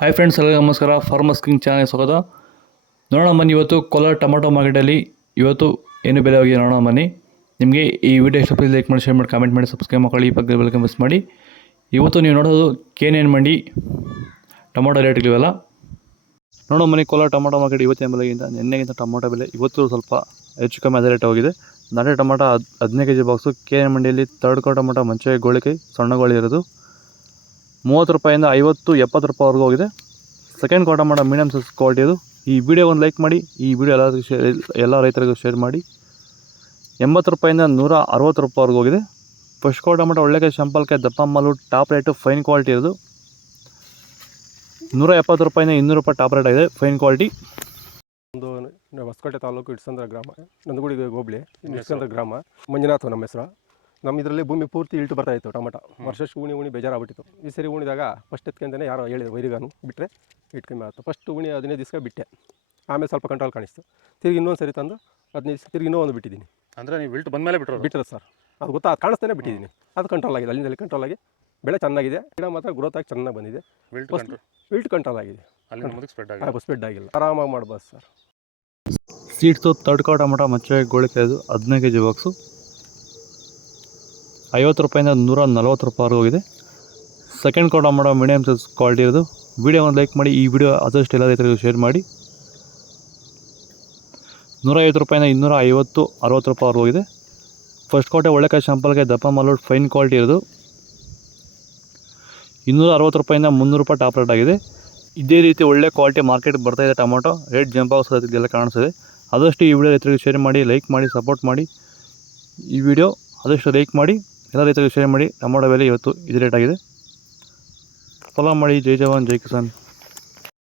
Hi friends, ಎಲ್ಲರಿಗೂ ನಮಸ್ಕಾರ. Farmers king channel ಸ್ವಾಗತ. ನೋಡೋಣ ಬನ್ನಿ, ಇವತ್ತು ಕೋಲಾರ ಟೊಮಾಟೊ ಮಾರ್ಕೆಟಲ್ಲಿ ಇವತ್ತು ಏನು ಬೆಲೆ ಹೋಗಿದೆ ನೋಡೋಣ ಬನ್ನಿ. ನಿಮಗೆ ಈ ವಿಡಿಯೋ ಇಷ್ಟ ಲೈಕ್ ಮಾಡಿ, ಶೇರ್ ಮಾಡಿ, ಕಾಮೆಂಟ್ ಮಾಡಿ, ಸಬ್ಸ್ಕ್ರೈಬ್ ಮಾಡಿ, ಈ ಪಕ್ಕದ ಬೆಲ್ ಮಿಸ್ ಮಾಡಿ. ಇವತ್ತು ನೀವು ನೋಡೋದು KNN ಮಂಡಿ ಟೊಮಾಟೊ ರೇಟ್ಗಳಿವೆಲ್ಲ ನೋಡೋ ಬನ್ನಿ. ಕೋಲಾರ ಟೊಮಾಟೊ ಮಾರ್ಕೆಟ್ ಇವತ್ತಿನ ಬೆಲೆಗಿಂತ ನಿನ್ನೆಗಿಂತ ಟೊಮಾಟೊ ಬೆಲೆ ಇವತ್ತು ಸ್ವಲ್ಪ ಹೆಚ್ಚು ಕಮ್ಮಿ ಅದೇ ರೇಟ್ ಹೋಗಿದೆ. ನಾಳೆ ಟೊಮಾಟೊ 15 kg ಬಾಕ್ಸು KNN ಮಂಡಿಯಲ್ಲಿ ತರ್ಡ್ ಕೋ ಟೊಮಾಟೊ ಮಂಚೆ ಗೋಳಿಕೈ ಸಣ್ಣ ಗೋಳಿ ಇರೋದು 30 ರೂಪಾಯಿಂದ 50-70 ರೂಪಾಯಿವರೆಗೂ ಹೋಗಿದೆ. ಸೆಕೆಂಡ್ ಕೋ ಟೊಮಾಟೊ ಮೀಡಿಯಮ್ ಸೈಜ್ ಕ್ವಾಲಿಟಿ ಇದು. ಈ ವಿಡಿಯೋ ಒಂದು ಲೈಕ್ ಮಾಡಿ, ಈ ವಿಡಿಯೋ ಎಲ್ಲ ರೈತರಿಗೂ ಶೇರ್ ಮಾಡಿ. 80 ರೂಪಾಯಿಂದ 160 ರೂಪಾಯಿವರೆಗೂ ಹೋಗಿದೆ. ಫಸ್ಟ್ ಕೋ ಟೊಮಾಟೊ ಒಳ್ಳೆಕಾಯಿ ಶಾಂಪಲ್ಕಾಯಿ ದಪ್ಪ ಮಾಲು ಟಾಪ್ ರೇಟು ಫೈನ್ ಕ್ವಾಲಿಟಿ ಇರೋದು 170 ರೂಪಾಯಿಂದ 200 ರೂಪಾಯಿ ಟಾಪ್ ರೇಟ್ ಆಗಿದೆ ಫೈನ್ ಕ್ವಾಲಿಟಿ. ಒಂದು ಹೊಸಕೋಟೆ ತಾಲೂಕು ಇಟ್ಸಂದ್ರ ಗ್ರಾಮ, ನಂದಗುಡಿ ಹೋಬಳಿ ಇಟ್ಸಂದ್ರ ಗ್ರಾಮ. ಮಂಜುನಾಥ್ ನಮ್ಮ ಹೆಸರು. ನಮ್ಮ ಇದರಲ್ಲಿ ಭೂಮಿ ಪೂರ್ತಿ ಇಳ್ಟು ಬರ್ತಾಯಿತ್ತು ಟೊಮಾಟೊ. ವರ್ಷಕ್ಕೆ ಉಣಿ ಬೇಜಾರಾಗ್ಬಿಟ್ಟಿತ್ತು. ಈ ಸರಿ ಉಣಿದಾಗ ಫಸ್ಟ್ ಎತ್ಕೊಂಡೇ ಯಾರೋ ಹೇಳಿದ್ರು ವೈರಿಗಾನು ಬಿಟ್ಟರೆ ಇಟ್ಕೊಂಬ ಆಯ್ತು. ಫಸ್ಟ್ ಉಣಿ 15 ದಿವಸ ಬಿಟ್ಟೆ, ಆಮೇಲೆ ಸ್ವಲ್ಪ ಕಂಟ್ರೋಲ್ ಕಾಣಿಸ್ತು. ತಿರುಗಿ ಇನ್ನೊಂದು ಸರಿ ತಂದು 15 ದಿವಸ ತಿರುಗಿ ಇನ್ನೂ ಒಂದು ಬಿಟ್ಟಿದ್ದೀನಿ. ಅಂದರೆ ನೀವು ಇಳ್ಟು ಬಂದ ಮೇಲೆ ಬಿಟ್ಟರೆ ಸರ್, ಅದು ಗೊತ್ತಾ ಕಾಣಿಸ್ತಾನೆ ಬಿಟ್ಟಿದ್ದೀನಿ. ಅದು ಕಂಟ್ರೋಲ್ ಆಗಿದೆ, ಅಲ್ಲಿಂದಲ್ಲಿ ಕಂಟ್ರೋಲ್ ಆಗಿ ಬೆಳೆ ಚೆನ್ನಾಗಿದೆ. ಗಿಡ ಮಾತ್ರ ಗ್ರೋತ್ ಆಗಿ ಚೆನ್ನಾಗಿ ಬಂದಿದೆ. ವಿಲ್ಟ್ ಕಂಟ್ರೋಲ್ ಆಗಿದೆ, ಸ್ಪ್ರೆಡ್ ಆಗಿಲ್ಲ. ಆರಾಮಾಗಿ ಮಾಡ್ಬೋದು ಸರ್. ಸೀಡ್ಸು ತರ್ಡ್ ಕೋ ಟೊಮಾಟೊ ಮಚ್ಚೆ ಗೋಳಿಕಾಯ್ದು 15 kg ಬಾಕ್ಸು 50 ರೂಪಾಯಿಂದ 140 ರೂಪಾಯಿವರೆಗೂ ಹೋಗಿದೆ. ಸೆಕೆಂಡ್ ಕೋ ಟೊಮಾಟೊ ಮೀಡಿಯಮ್ ಸೈಜ್ ಕ್ವಾಲಿಟಿ ಇರೋದು. ವಿಡಿಯೋ ಒಂದು ಲೈಕ್ ಮಾಡಿ, ಈ ವಿಡಿಯೋ ಆದಷ್ಟು ಎಲ್ಲ ರೈತರಿಗೂ ಶೇರ್ ಮಾಡಿ. 150 ರೂಪಾಯಿಂದ 250-60 ರೂಪಾಯಿವರೆಗೂ ಹೋಗಿದೆ. ಫಸ್ಟ್ ಕೋಟೆ ಒಳ್ಳೆಕಾಯಿ ಶಾಂಪಲ್ಗೆ ದಪ್ಪ ಮಾಲು ಫೈನ್ ಕ್ವಾಲಿಟಿ ಇರೋದು 260 ರೂಪಾಯಿಂದ 300 ರೂಪಾಯಿ ಟಾಪ್ ರೇಟ್ ಆಗಿದೆ. ಇದೇ ರೀತಿ ಒಳ್ಳೆ ಕ್ವಾಲಿಟಿ ಮಾರ್ಕೆಟ್ಗೆ ಬರ್ತಾಯಿದೆ. ಟೊಮಾಟೊ ರೇಟ್ ಜಂಪ್ ಆಗೋದಕ್ಕೆಲ್ಲ ಕಾಣಿಸ್ತಿದೆ. ಆದಷ್ಟು ಈ ವಿಡಿಯೋ ರೈತರಿಗೆ ಶೇರ್ ಮಾಡಿ, ಲೈಕ್ ಮಾಡಿ, ಸಪೋರ್ಟ್ ಮಾಡಿ. ಈ ವಿಡಿಯೋ ಆದಷ್ಟು ಲೈಕ್ ಮಾಡಿ, ಎಲ್ಲ ರೈತರಿಗೆ ಶೇರ್ ಮಾಡಿ. ಟೊಮಾಟೊ ಬೆಲೆ ಇವತ್ತು ಇದೇ ರೇಟ್ ಆಗಿದೆ. ಫಾಲೋ ಮಾಡಿ. ಜೈ ಜವಾನ್ ಜೈ ಕಿಸಾನ್.